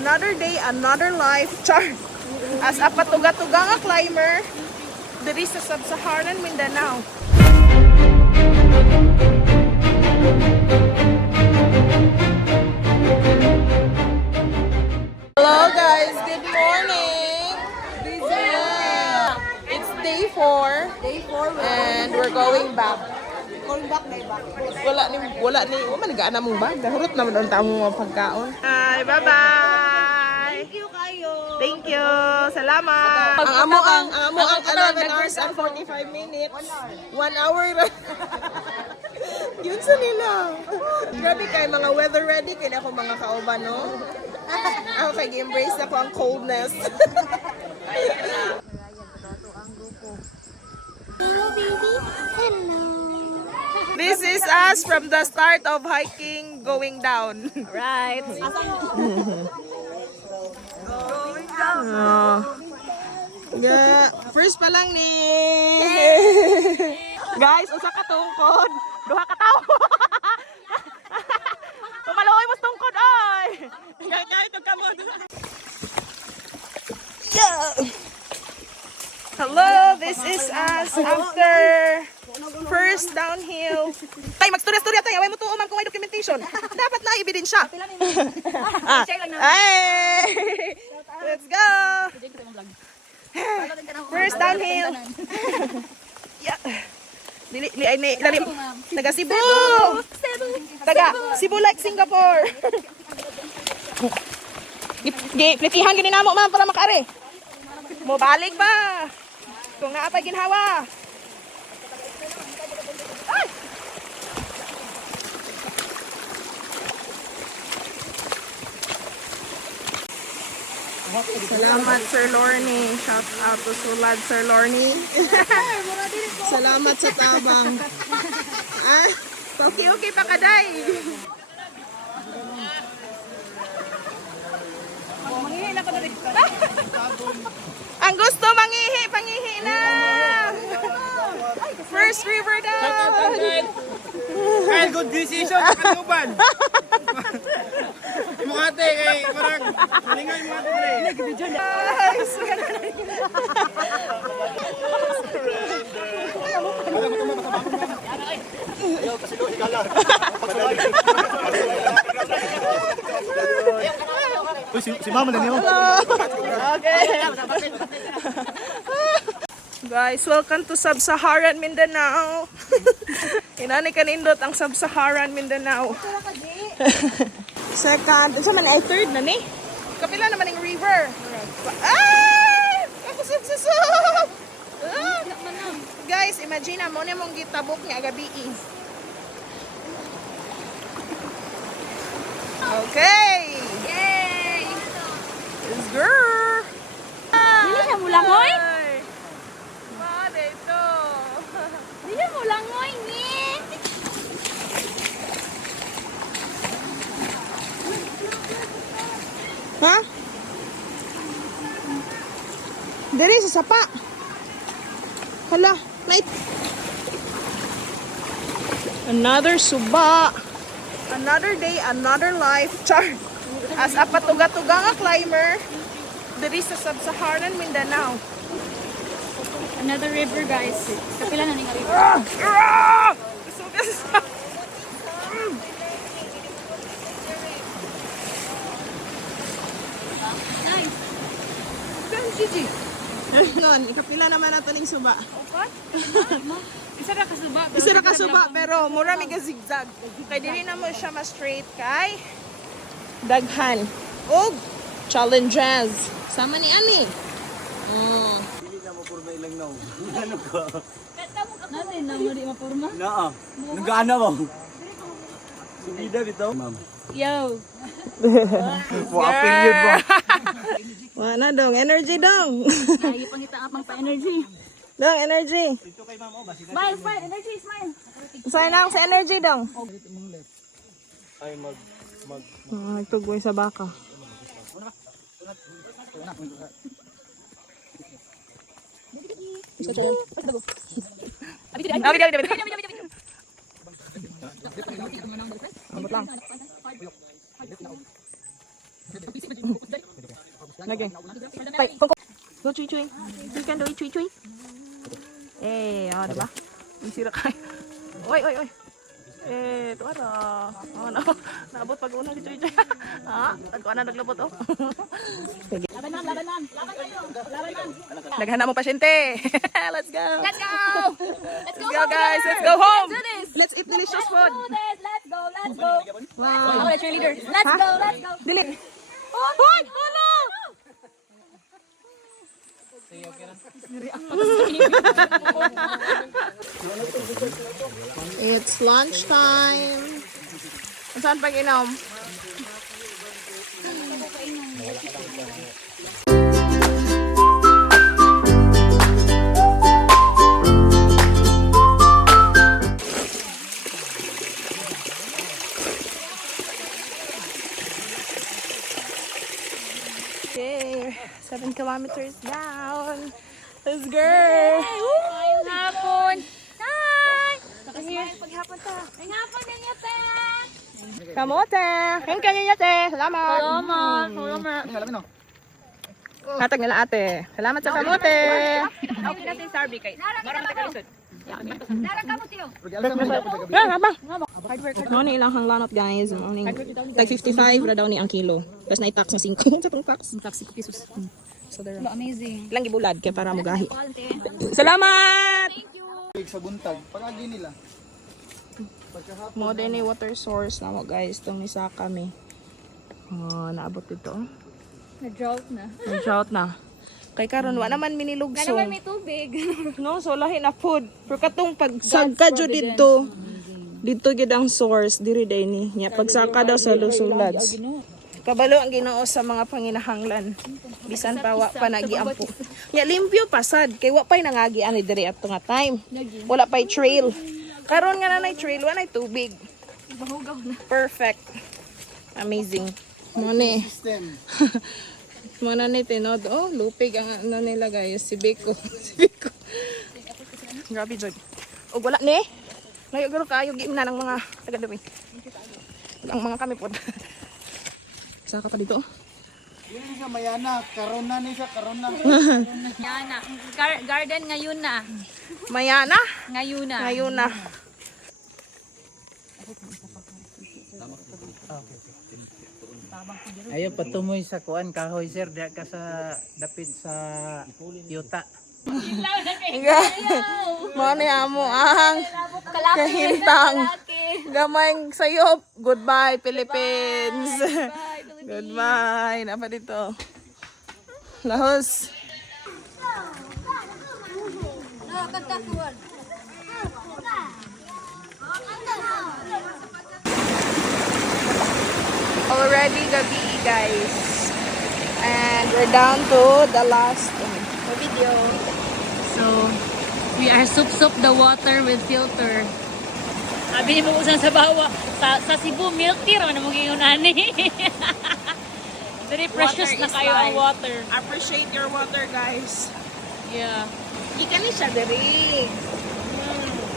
Another day, another life. Char. As a patuga-tuga nga climber, diri sa Sub-Saharan Mindanao. Hello guys, good morning. It's day 4. And we're going back. Wala ni, man gaan na mong bag. Hurot naman ang tamo mga pagkaon. Hi, bye-bye. Thank you. Salamat. Ang amo ang 11 hours and 45 minutes. 1 hour. Yun sa nila. Grabe kay mga weather ready kay ako mga kauban, no? Ako kay embrace na ko ang coldness. Hello, baby. Hello. This is us from the start of hiking going down. Right. Yeah, first pa lang ni. Guys, usa ka tungkod, duha ka tawo. Pamaluoy mo tungkod ay. Kahit ka mo. Yeah. Hello, this is us after first downhill. Tay, magstorya-storya tayo. Away mo tuo man kung may documentation. Dapat na ebidensya. Hey! Let's go! First downhill. Yeah. Lalim. Taga Cebu. Taga Cebu like Singapore. Plitihan gini namo man para makare. Mo balik ba? Kung nga pa ginhawa. Ay! Salamat Sir Lorny. Shout out to Sulad Sir Lorny. Salamat sa tabang. Okay pa kaday. Ang gusto pangihi na. First river down. Kaya good decision sa kanuban. Mukate kay parang malingay mo ate dre. Guys. Ayaw kasi lo igala. Si mama lang yun. Okay. Guys, welcome to Sub-Saharan Mindanao. Inani kanindot ang Sub-Saharan Mindanao. Second, isa man ay third na ni. Kapila naman yung river. Ay! Ako susub! Guys, imagine mo na mong gitabok niya gabi. Okay! Yay! Let's go! Dili siya mulangoy? Mare ito. Dili mulangoy ni. Ha? Diri sa sapa. Hala, wait. Another suba. Another day, another life. Char. As a patuga-tuga nga climber, diri sa Sub-Saharan Mindanao. Another river, guys. Kapila na ning river. Nice. Gigi. Ngon, ikapila naman nato ning suba. Isa ra ka suba. Isa na kasuba pero mura mi ka zigzag. Kay dili na mo siya ma-straight kay daghan. Og challenges. Sama ni ani. Dili na mo purma ilang naw. Ano ka? Natin na mo di mapurma. Naa. Nagaana mo. Subida bitaw. Ma'am. Yo. Wapil yun ba? Wala dong, energy dong. Ay pangita ang pa-energy. Dong, energy. Dito kay ma'am ba? Smile, smile, energy, smile. Usahay na sa energy dong. Ay mag Nagtugoy sa baka. Abot lang. Lagi. Tay, kung go chui chui. You can do it chui chui. Diba? Isira kayo. Oy, oy, oy. Ito ara. No. Naabot pag una si chui chui. Tagko na naglabot oh. Sige. Labanan. Labanan kayo. Labanan. Naghana mo pasyente. Let's go. Let's go. Let's go guys. Let's go home. Let's do this. Let's eat delicious food. Let's go. Wow. Oh, the cheerleader. Let's go. Dili. Hoy, hala. It's lunchtime. Saan pag-inom? Okay, 7 kilometers down. Let's go. Hapon. Hi. Paghapon ta. Ay hapon din yung pet. Kamote. Kain ka niya, te. Salamat. Salamat. Hatag nila ate. Salamat sa kamote. Okay natin sa RB kay. Marami ka lisod. Dara ka mo tiyo. Hard work. Ano ni ilang hanglanot guys. Morning. Tag 55 ra daw ni ang kilo. Tapos na-tax na 5 sa tong tax. Taxi pesos. So there. Amazing. Ilang gibulad kay para mo gahi. Salamat. Sa buntag, pag-agi nila. Mo din ni water source na mo guys. Itong isa kami. Naabot dito. Na-drought na. Nag-drought na. Kay karon wa naman minilugso. Naman may tubig. No, so lahi na food. Pero katong pagsaka jud dito. Dito gid ang source diri day ni. Nya pagsaka daw sa lusulads. Kabalo ang Ginoo sa mga panginahanglan. Bisan pa wa pa nagiampo. Nya limpyo pasad kay wa pay nangagi ani diri ato nga time. Wala pay trail. Karon nga nanay trail wa nay tubig. Bahugaw na. Perfect. Amazing. Mo ni. System. Mana ni tinod. Oh, lupig ang ano nila guys. Si Beko. Si Beko. Grabe jud. Og wala ni. Layo garo kayo gi na ng mga taga dumi. Ang mga kami pod. Saka pa dito. Yun siya mayana, karon na ni siya, karon na. Yan na. Garden ngayon na. Mayana. Ngayon na. Ngayon na. Ayo patumoy sa kuan kahoy sir diya ka sa dapit sa yuta. Mo ni amo ang kahintang. Gamayng sayop. Goodbye Philippines. Goodbye. Napa dito. Lahos. Already gabi guys. And we're down to the last video. So, we are soup the water with filter. Sabi mo usang sa bawa. Sa Cebu, milk tea raw na magiging unani. Very precious Water na is kayo ang life. water. Appreciate your water guys. Yeah. Ika ni siya diri.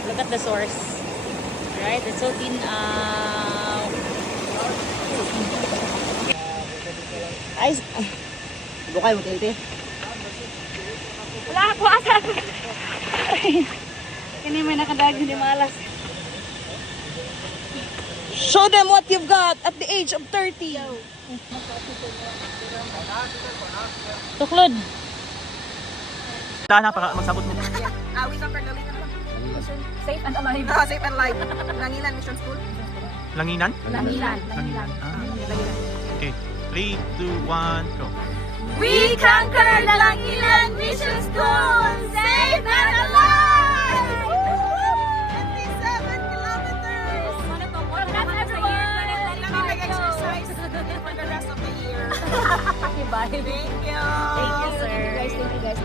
Look at the source. Right? It's so thin. Ay, bukay mo tinte. Wala ko asa. Kini may nakadag hindi malas. Show them what you've got at the age of 30. Tuklod. Dana para magsabot mo. We conquered the Langinan. Safe and alive. Safe and live. Langinan Mission School. Langinan? Langilan. Okay. 3, 2, 1, go. We conquered the Langilan Mission School! Safe and alive! 27 kilometers. That's everyone! Let me make exercise for the rest of the year. Bye. Thank you. Thank you, sir. Thank you, guys.